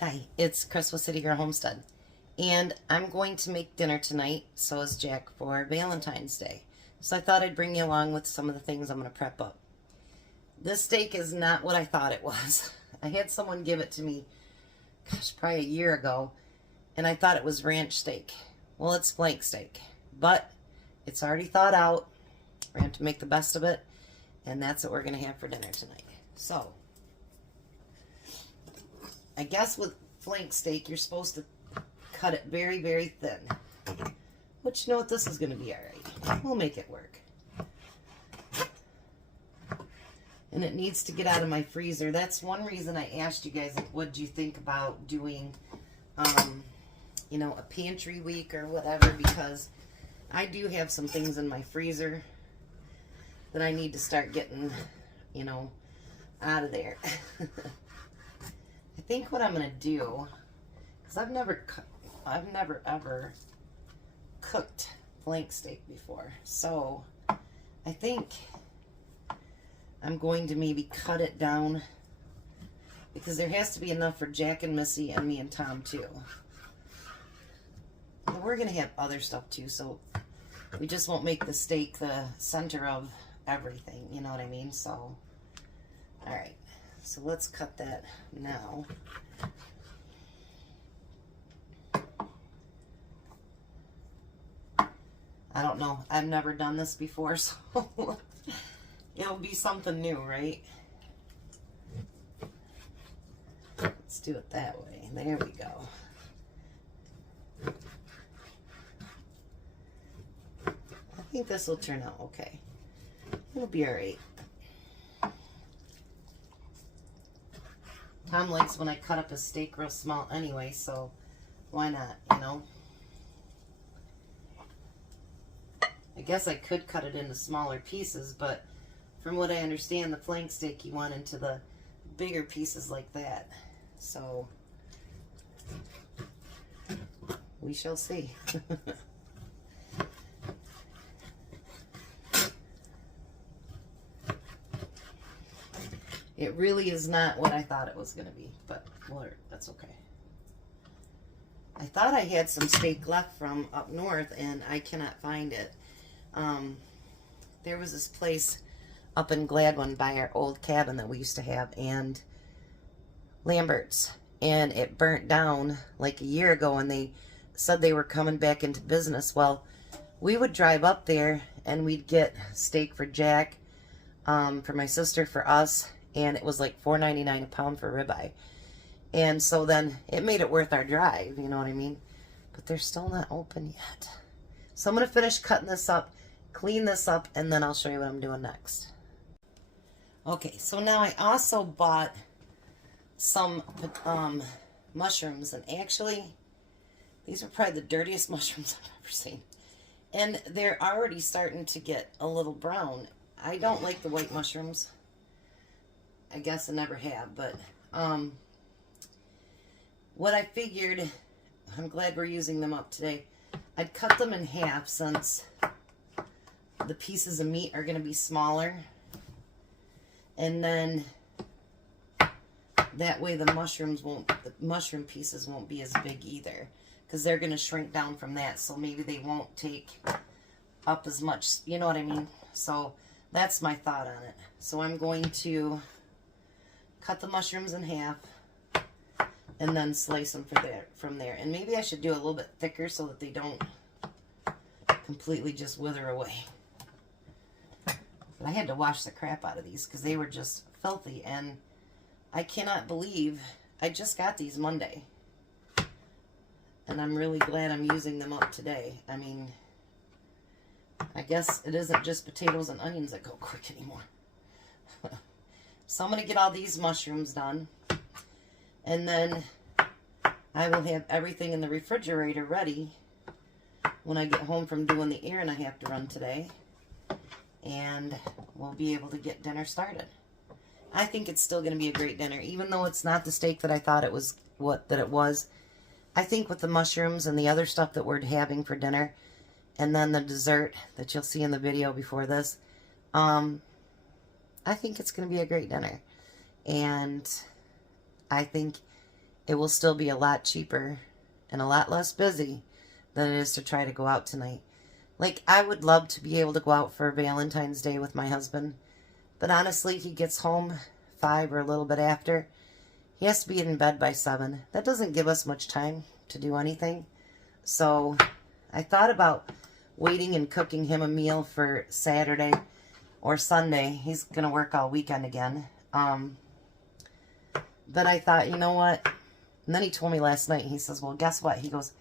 Hi, it's Crestwood City Girl Homestead, and I'm going to make dinner tonight, so is Jack, for Valentine's Day. So I thought I'd bring you along with some of the things I'm going to prep up. This steak is not what I thought it was. I had someone give it to me, gosh, probably a year ago, and I thought it was ranch steak. Well, it's flank steak, but it's already thawed out. We're going to have to make the best of it, and that's what we're going to have for dinner tonight. So, I guess with flank steak, you're supposed to cut it very, very thin. But you know what? This is going to be all right. We'll make it work. And it needs to get out of my freezer. That's one reason I asked you guys, like, what do you think about doing, you know, a pantry week or whatever, because I do have some things in my freezer that I need to start getting, you know, out of there. I think what I'm gonna do, because I've never ever cooked flank steak before, so I think I'm going to maybe cut it down, because there has to be enough for Jack and Missy and me and Tom too. And we're gonna have other stuff too, so we just won't make the steak the center of everything, you know what I mean? So, all right. So let's cut that now. I don't know. I've never done this before, so it'll be something new, right? Let's do it that way. There we go. I think this will turn out okay. It'll be all right. Tom likes when I cut up his steak real small anyway, so why not, you know? I guess I could cut it into smaller pieces, but from what I understand, the flank steak you want into the bigger pieces like that. So, we shall see. It really is not what I thought it was going to be, but well, that's okay. I thought I had some steak left from up north, and I cannot find it. There was this place up in Gladwin by our old cabin that we used to have, and Lamberts, and it burnt down like a year ago, and they said they were coming back into business. Well, we would drive up there, and we'd get steak for Jack, for my sister, for us, and it was like $4.99 a pound for ribeye. And so then it made it worth our drive, you know what I mean? But they're still not open yet. So I'm going to finish cutting this up, clean this up, and then I'll show you what I'm doing next. Okay, so now I also bought some mushrooms, and actually, these are probably the dirtiest mushrooms I've ever seen. And they're already starting to get a little brown. I don't like the white mushrooms. I guess I never have, but what I figured, I'm glad we're using them up today. I'd cut them in half since the pieces of meat are going to be smaller, and then that way the mushroom pieces won't be as big either, because they're going to shrink down from that, so maybe they won't take up as much, you know what I mean? So that's my thought on it. So I'm going to cut the mushrooms in half, and then slice them from there. And maybe I should do a little bit thicker so that they don't completely just wither away. But I had to wash the crap out of these because they were just filthy, and I cannot believe I just got these Monday. And I'm really glad I'm using them up today. I mean, I guess it isn't just potatoes and onions that go quick anymore. So I'm going to get all these mushrooms done, and then I will have everything in the refrigerator ready when I get home from doing the errand I have to run today, and we'll be able to get dinner started. I think it's still going to be a great dinner, even though it's not the steak that I thought it was, it was. I think with the mushrooms and the other stuff that we're having for dinner, and then the dessert that you'll see in the video before this, I think it's going to be a great dinner. And I think it will still be a lot cheaper and a lot less busy than it is to try to go out tonight. Like, I would love to be able to go out for Valentine's Day with my husband, but honestly, he gets home 5 or a little bit after. He has to be in bed by 7. That doesn't give us much time to do anything. So I thought about waiting and cooking him a meal for Saturday or Sunday. He's going to work all weekend again. But I thought, you know what? And then he told me last night, he says, well, guess what? He goes,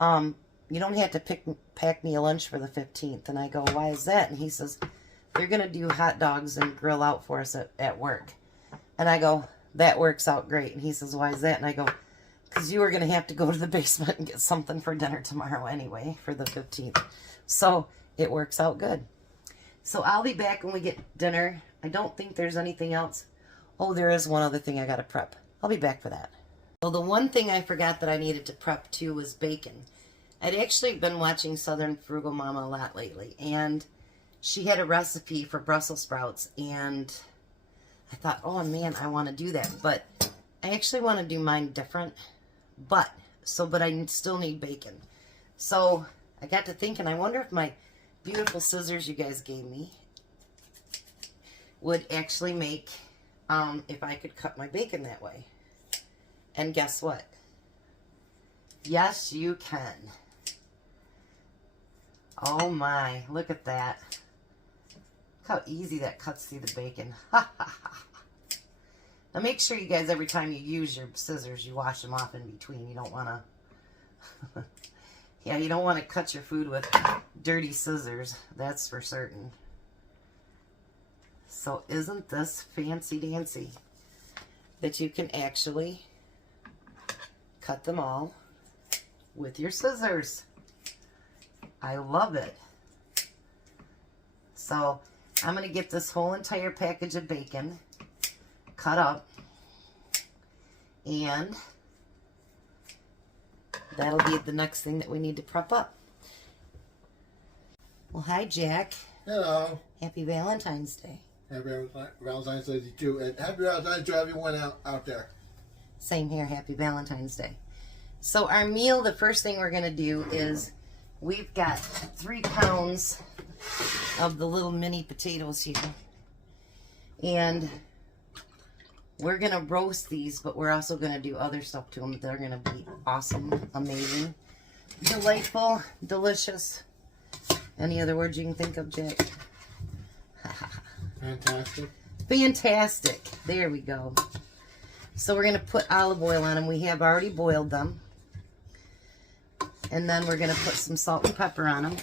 you don't have to pack me a lunch for the 15th. And I go, why is that? And he says, they're going to do hot dogs and grill out for us at work. And I go, that works out great. And he says, why is that? And I go, because you were going to have to go to the basement and get something for dinner tomorrow anyway for the 15th. So it works out good. So I'll be back when we get dinner. I don't think there's anything else. Oh, there is one other thing I got to prep. I'll be back for that. Well, the one thing I forgot that I needed to prep too was bacon. I'd actually been watching Southern Frugal Mama a lot lately, and she had a recipe for Brussel sprouts, and I thought, oh man, I want to do that, but I actually want to do mine different, but I still need bacon. So I got to thinking, I wonder if my beautiful scissors you guys gave me would actually make, if I could cut my bacon that way. And guess what? Yes, you can. Oh my, look at that. Look how easy that cuts through the bacon. Ha ha ha. Now make sure you guys, every time you use your scissors, you wash them off in between. You don't want to, yeah, you don't want to cut your food with dirty scissors. That's for certain. So isn't this fancy dancy that you can actually cut them all with your scissors? I love it. So I'm going to get this whole entire package of bacon cut up, and that'll be the next thing that we need to prep up. Well, hi Jack. Hello. Happy Valentine's Day. Happy Valentine's Day to you, and happy Valentine's Day to everyone out there. Same here. Happy Valentine's Day. So our meal, the first thing we're going to do is we've got 3 pounds of the little mini potatoes here. And we're going to roast these, but we're also going to do other stuff to them. They're going to be awesome, amazing, delightful, delicious. Any other words you can think of, Jack? Fantastic. Fantastic. There we go. So we're going to put olive oil on them. We have already boiled them. And then we're going to put some salt and pepper on them.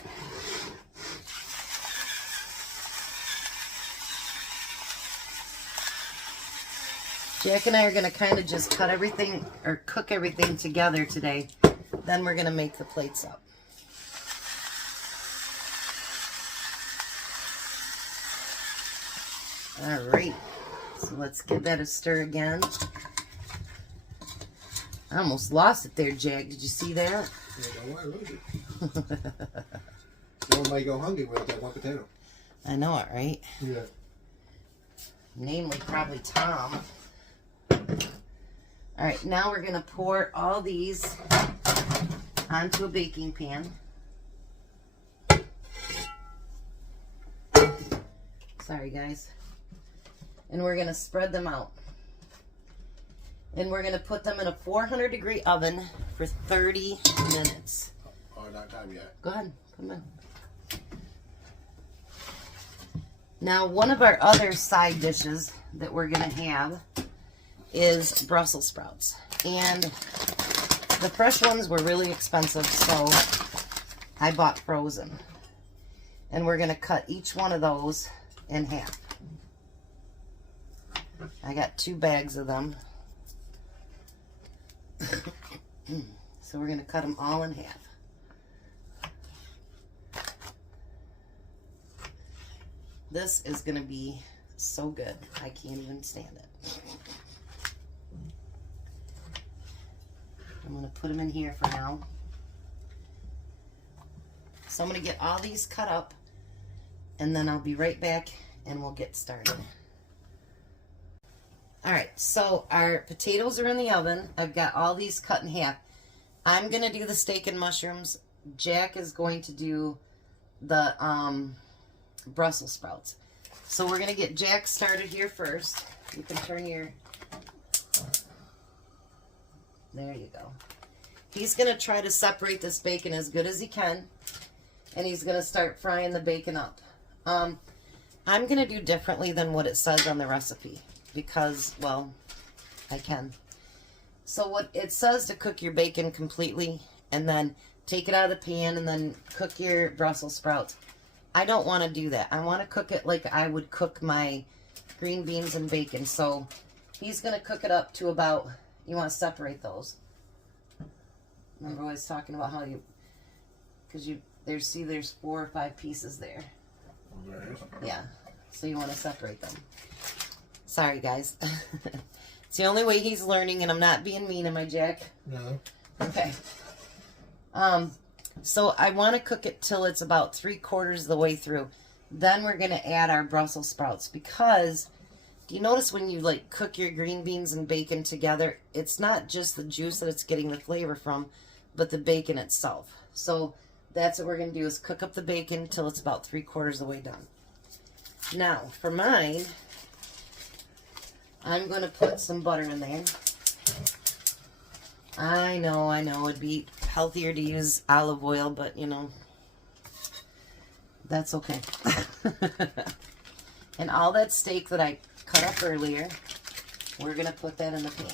Jack and I are going to kind of just cut everything, or cook everything together today. Then we're going to make the plates up. All right. So let's give that a stir again. I almost lost it there, Jack. Did you see that? Yeah, don't worry, lose it. No one might go hungry without that one potato. I know it, right? Yeah. Namely, probably Tom. All right, now we're going to pour all these onto a baking pan. Sorry, guys. And we're going to spread them out. And we're going to put them in a 400-degree oven for 30 minutes. Oh, not time yet. Go ahead. Come on. Now, one of our other side dishes that we're going to have is Brussels sprouts. And the fresh ones were really expensive, so I bought frozen. And we're going to cut each one of those in half. I got 2 bags of them. So we're going to cut them all in half. This is going to be so good. I can't even stand it. I'm going to put them in here for now. So I'm going to get all these cut up, and then I'll be right back and we'll get started. Alright, so our potatoes are in the oven. I've got all these cut in half. I'm going to do the steak and mushrooms. Jack is going to do the Brussels sprouts. So we're going to get Jack started here first. You can turn your... There you go. He's going to try to separate this bacon as good as he can. And he's going to start frying the bacon up. I'm going to do differently than what it says on the recipe. Because, well, I can. So what it says to cook your bacon completely and then take it out of the pan and then cook your Brussels sprouts. I don't want to do that. I want to cook it like I would cook my green beans and bacon. So he's going to cook it up to about, you want to separate those. Remember I was talking about how you, because there's 4 or 5 pieces there. Yeah, so you want to separate them. Sorry, guys. It's the only way he's learning, and I'm not being mean, am I, Jack? No. Okay. So I want to cook it till it's about 3/4 of the way through. Then we're going to add our Brussels sprouts, because do you notice when you like cook your green beans and bacon together, it's not just the juice that it's getting the flavor from, but the bacon itself. So that's what we're going to do, is cook up the bacon till it's about 3/4 of the way done. Now, for mine, I'm going to put some butter in there. I know, it'd be healthier to use olive oil, but, you know, that's okay. And all that steak that I cut up earlier, we're going to put that in the pan.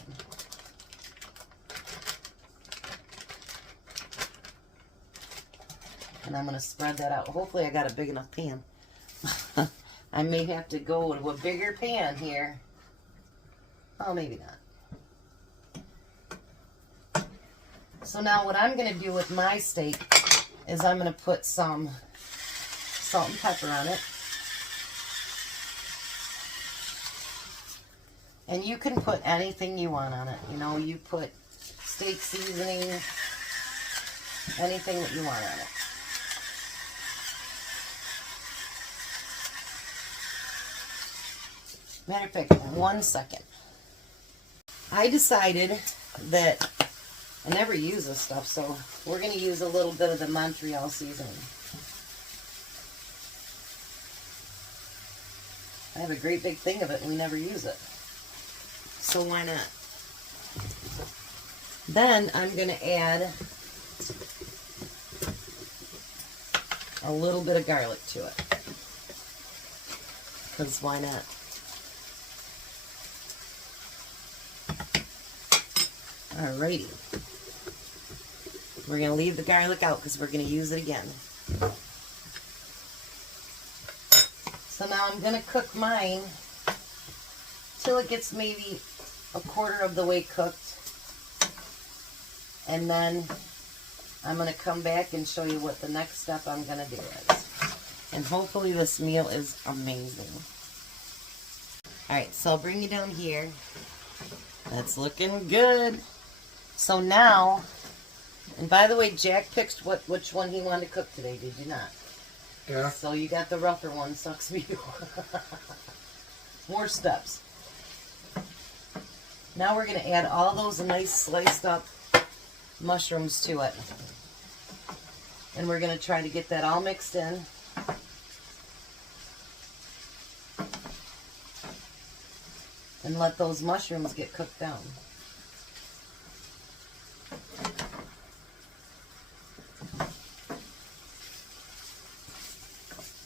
And I'm going to spread that out. Hopefully I got a big enough pan. I may have to go to a bigger pan here. Oh, maybe not. So now what I'm going to do with my steak is I'm going to put some salt and pepper on it. And you can put anything you want on it. You know, you put steak seasoning, anything that you want on it. Matter of fact, 1 second. I decided that I never use this stuff, so we're going to use a little bit of the Montreal seasoning. I have a great big thing of it and we never use it. So why not? Then I'm going to add a little bit of garlic to it. Because why not? Alrighty. We're going to leave the garlic out because we're going to use it again. So now I'm going to cook mine till it gets maybe 1/4 of the way cooked. And then I'm going to come back and show you what the next step I'm going to do is. And hopefully this meal is amazing. Alright, so I'll bring you down here. That's looking good. So now, and by the way, Jack picked which one he wanted to cook today, did you not? Yeah. So you got the rougher one, sucks for you. More steps. Now we're going to add all those nice sliced up mushrooms to it. And we're going to try to get that all mixed in. And let those mushrooms get cooked down.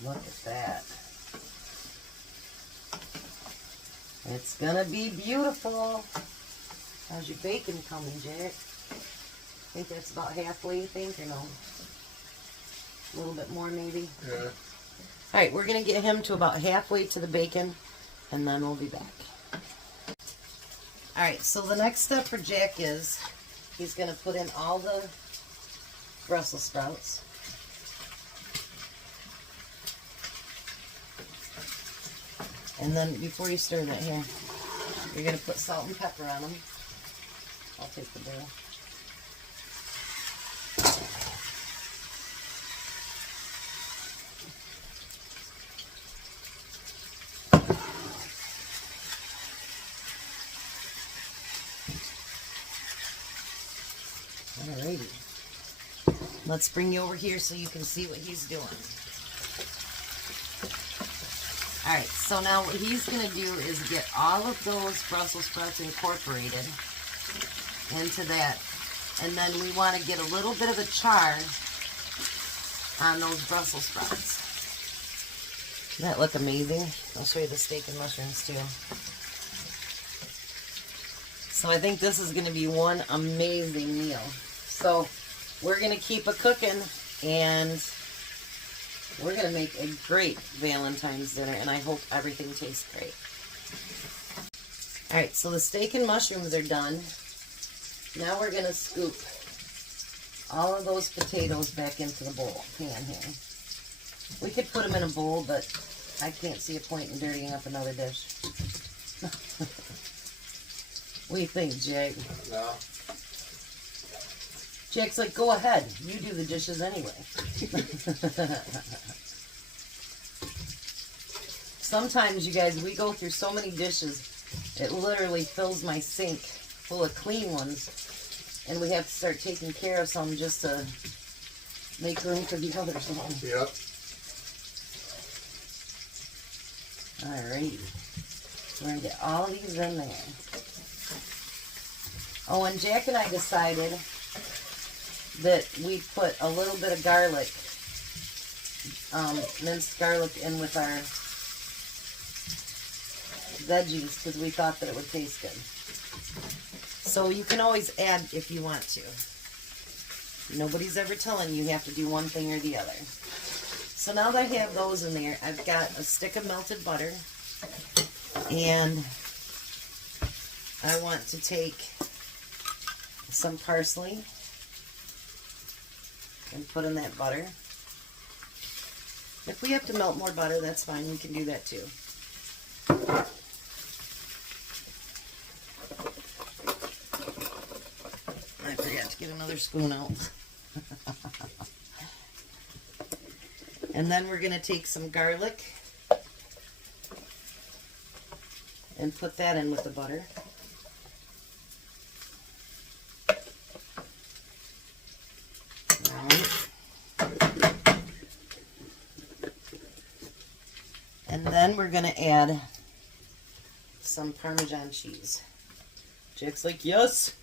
Look at that. It's gonna be beautiful. How's your bacon coming, Jack? Think that's about halfway, you think, or no? A little bit more, maybe? Yeah. Alright, we're gonna get him to about halfway to the bacon, and then we'll be back. Alright, so the next step for Jack is he's gonna put in all the Brussels sprouts. And then before you stir that here, you're going to put salt and pepper on them. I'll take the bowl. Alrighty. Let's bring you over here so you can see what he's doing. Alright, so now what he's going to do is get all of those Brussels sprouts incorporated into that. And then we want to get a little bit of a char on those Brussels sprouts. Doesn't that look amazing? I'll show you the steak and mushrooms too. So I think this is going to be one amazing meal. So we're going to keep it cooking, and we're going to make a great Valentine's dinner, and I hope everything tastes great. Alright, so the steak and mushrooms are done. Now we're going to scoop all of those potatoes back into the pan here. We could put them in a bowl, but I can't see a point in dirtying up another dish. What do you think, Jake? No. Jake's like, go ahead. You do the dishes anyway. Sometimes, you guys, we go through so many dishes, it literally fills my sink full of clean ones, and we have to start taking care of some just to make room for the others. Yep. Alright. We're going to get all of these in there. Oh, and Jack and I decided that we put a little bit of garlic, minced garlic, in with our veggies because we thought that it would taste good. So you can always add if you want to. Nobody's ever telling you have to do one thing or the other. So now that I have those in there, I've got a stick of melted butter, and I want to take some parsley and put in that butter. If we have to melt more butter, that's fine. We can do that too. I forgot to get another spoon out. And then we're going to take some garlic and put that in with the butter. And then we're going to add some Parmesan cheese. Jack's like, yes.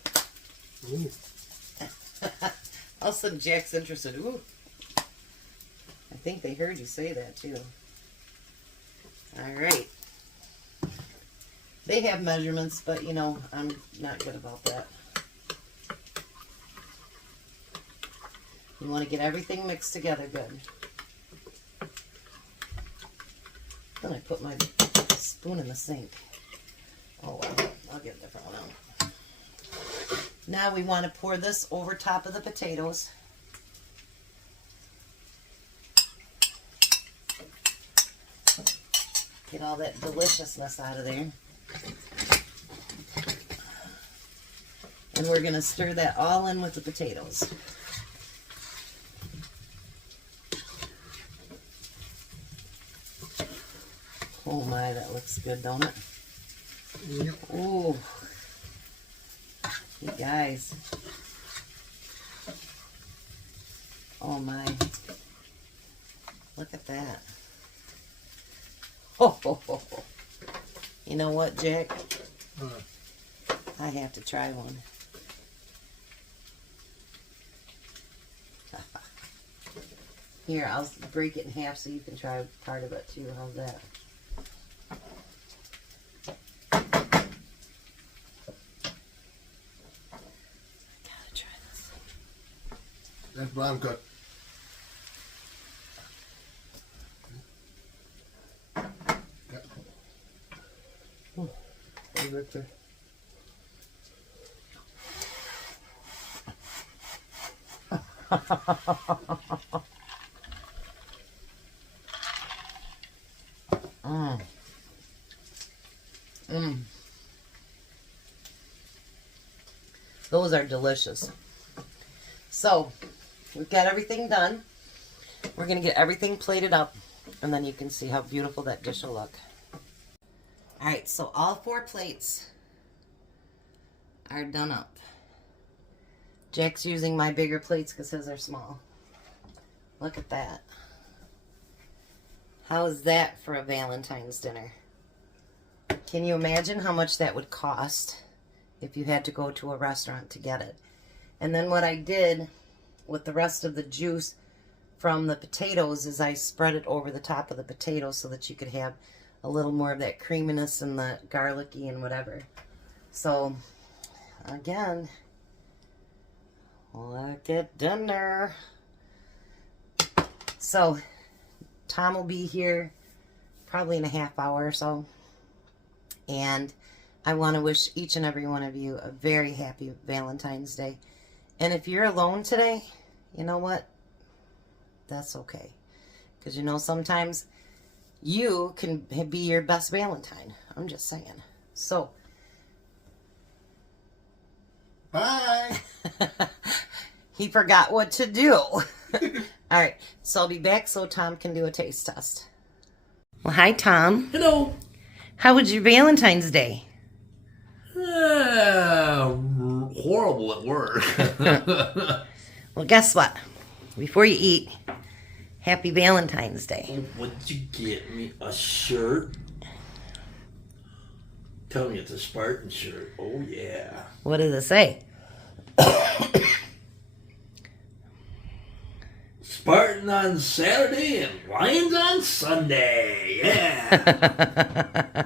All of a sudden, Jack's interested. Ooh. I think they heard you say that, too. All right. They have measurements, but, you know, I'm not good about that. You want to get everything mixed together good. Then I put my spoon in the sink. Oh, well, I'll get a different one out. Now we want to pour this over top of the potatoes. Get all that deliciousness out of there. And we're going to stir that all in with the potatoes. Oh my, that looks good, don't it? Yep. Ooh. You guys. Oh my. Look at that. Oh, ho, ho, ho. You know what, Jack? I have to try one. Here, I'll break it in half so you can try part of it too. How's that? That's brown cooked. Yep. Oh, right there. Those are delicious. So, we've got everything done. We're going to get everything plated up, and then you can see how beautiful that dish will look. Alright, so all 4 plates are done up. Jack's using my bigger plates because his are small. Look at that. How is that for a Valentine's dinner? Can you imagine how much that would cost if you had to go to a restaurant to get it? And then what I did with the rest of the juice from the potatoes is I spread it over the top of the potatoes so that you could have a little more of that creaminess and the garlicky and whatever. So, again, look at dinner. So, Tom will be here probably in a half hour or so. And I want to wish each and every one of you a very happy Valentine's Day. And if you're alone today, you know what? That's okay. Because you know, sometimes you can be your best Valentine. I'm just saying. So, Bye. he forgot what to do. All right, so I'll be back so Tom can do a taste test. Well, hi, Tom. Hello. How was your Valentine's Day? Horrible at work. Well, guess what? Before you eat, happy Valentine's Day. Would you get me a shirt? Tell me it's a Spartan shirt. Oh, yeah. What does it say? Spartan on Saturday and Lions on Sunday. Yeah.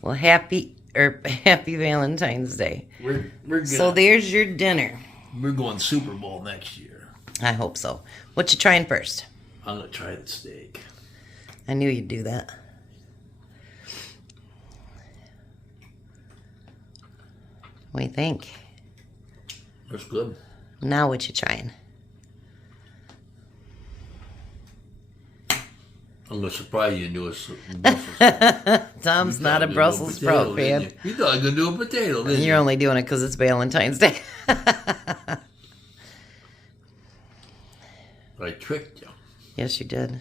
Well, happy Valentine's Day. We're good. So there's your dinner. We're going Super Bowl next year. I hope so. What you trying first? I'm going to try the steak. I knew you'd do that. What do you think? That's good. Now what you trying? I'm going to surprise you and do a Brussels sprout. Tom's not a Brussels sprout fan. You thought I was going to do a potato, didn't you? You're only doing it because it's Valentine's Day. I tricked you. Yes, you did.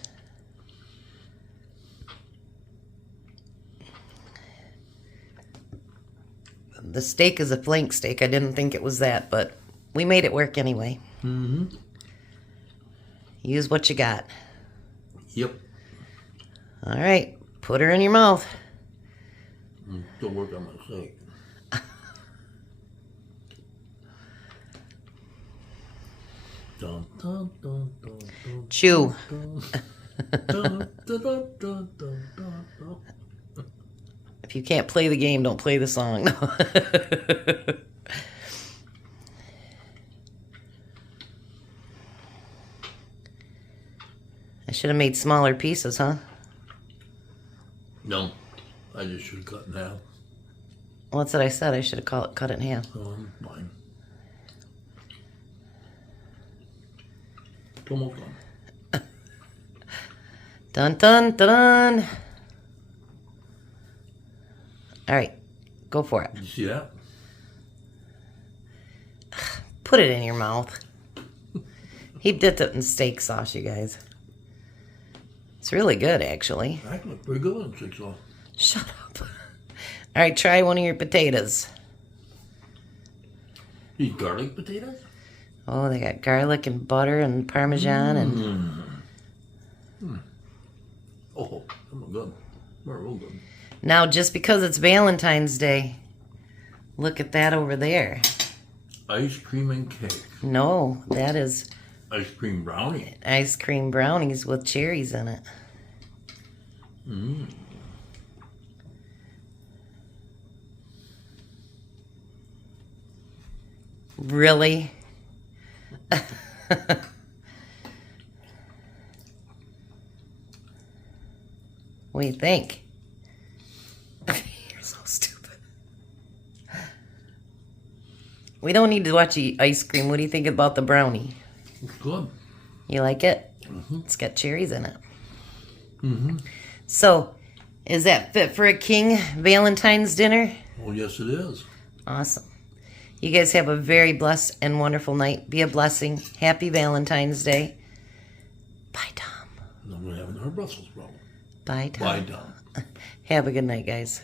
The steak is a flank steak. I didn't think it was that, but we made it work anyway. Mm-hmm. Use what you got. Yep. All right. Put her in your mouth. Still work on my steak. Dun, dun, dun, dun, dun, Chew. dun, dun, dun, dun, dun, dun, dun. If you can't play the game, don't play the song. I should have made smaller pieces, huh? No, I just should have cut in half. Well, that's what I said. I should have cut it in half. Fine. Almost done. Dun, dun, dun. All right. Go for it. Did you see that? Put it in your mouth. He dipped it in steak sauce, you guys. It's really good, actually. That looked pretty good on 6 off. Shut up. All right, try one of your potatoes. These garlic potatoes? Oh, they got garlic and butter and Parmesan and... Oh, they're good. They're real good. Now, just because it's Valentine's Day, look at that over there. Ice cream and cake. No, that is Ice cream brownie. ice cream brownies with cherries in it. Mm. Really? What do you think? You're so stupid. We don't need to watch the ice cream. What do you think about the brownie? It's good. You like it? Mm-hmm. It's got cherries in it. Mm-hmm. So, is that fit for a king Valentine's dinner? Oh, yes, it is. Awesome. You guys have a very blessed and wonderful night. Be a blessing. Happy Valentine's Day. Bye, Tom. And I'm going to have another Brussels sprout. Bye, Tom. Bye, Tom. Have a good night, guys.